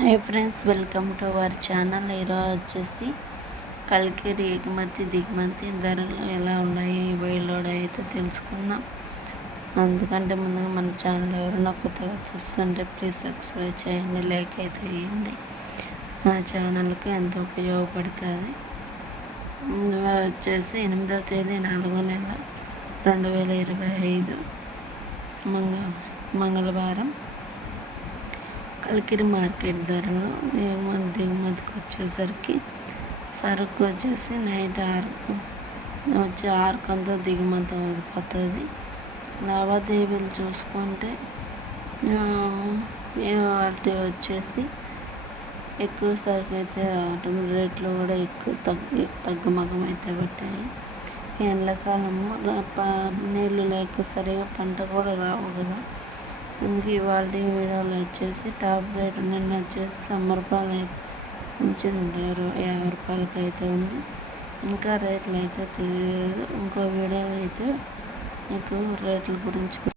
Hi friends welcome to our channel ఈరోజు వచ్చేసి కల్కిరి ఎగుమతి దిగుమతి ధరలు ఎలా ఉన్నాయి వేలోడ్ అయితే తెలుసుకుందాం. అందుకంటే ముందుగా మన ఛానల్ ఎవరైనా కొత్తగా చూస్తుంటే ప్లీజ్ సబ్స్క్రైబ్ చేయండి లైక్ అయితే ఇవ్వండి మన ఛానల్కి ఎంతో ఉపయోగపడుతుంది. వచ్చేసి ఎనిమిదో తేదీ నాలుగో నెల రెండు వేల ఇరవై ఐదు మంగ మంగళవారం. కలికిరి మార్కెట్ ధరలు మేము దిగుమతికి వచ్చేసరికి సరుకు వచ్చేసి నైట్ ఆరుకు వచ్చి అంతా దిగుమతి అయిపోతుంది లావాదేవీలు చూసుకుంటే వాటి వచ్చేసి ఎక్కువ సరుకు అయితే రావటం రేట్లు కూడా ఎక్కువ తగ్గు తగ్గుమగం అయితే పెట్టాయి. ఎండాకాలము నీళ్ళు లేక సరిగా పంట కూడా రావు కదా. ఇంక ఇవాళ వీడియోలో వచ్చేసి టాప్ రేట్ నిన్న వచ్చేసి సమ్మర్ పాలు అయితే ఉంచింది. యాభై రూపాయలకి అయితే ఉంది. ఇంకా రేట్లు అయితే తెలియదు. ఇంకో వీడియోలో అయితే మీకు రేట్ల గురించి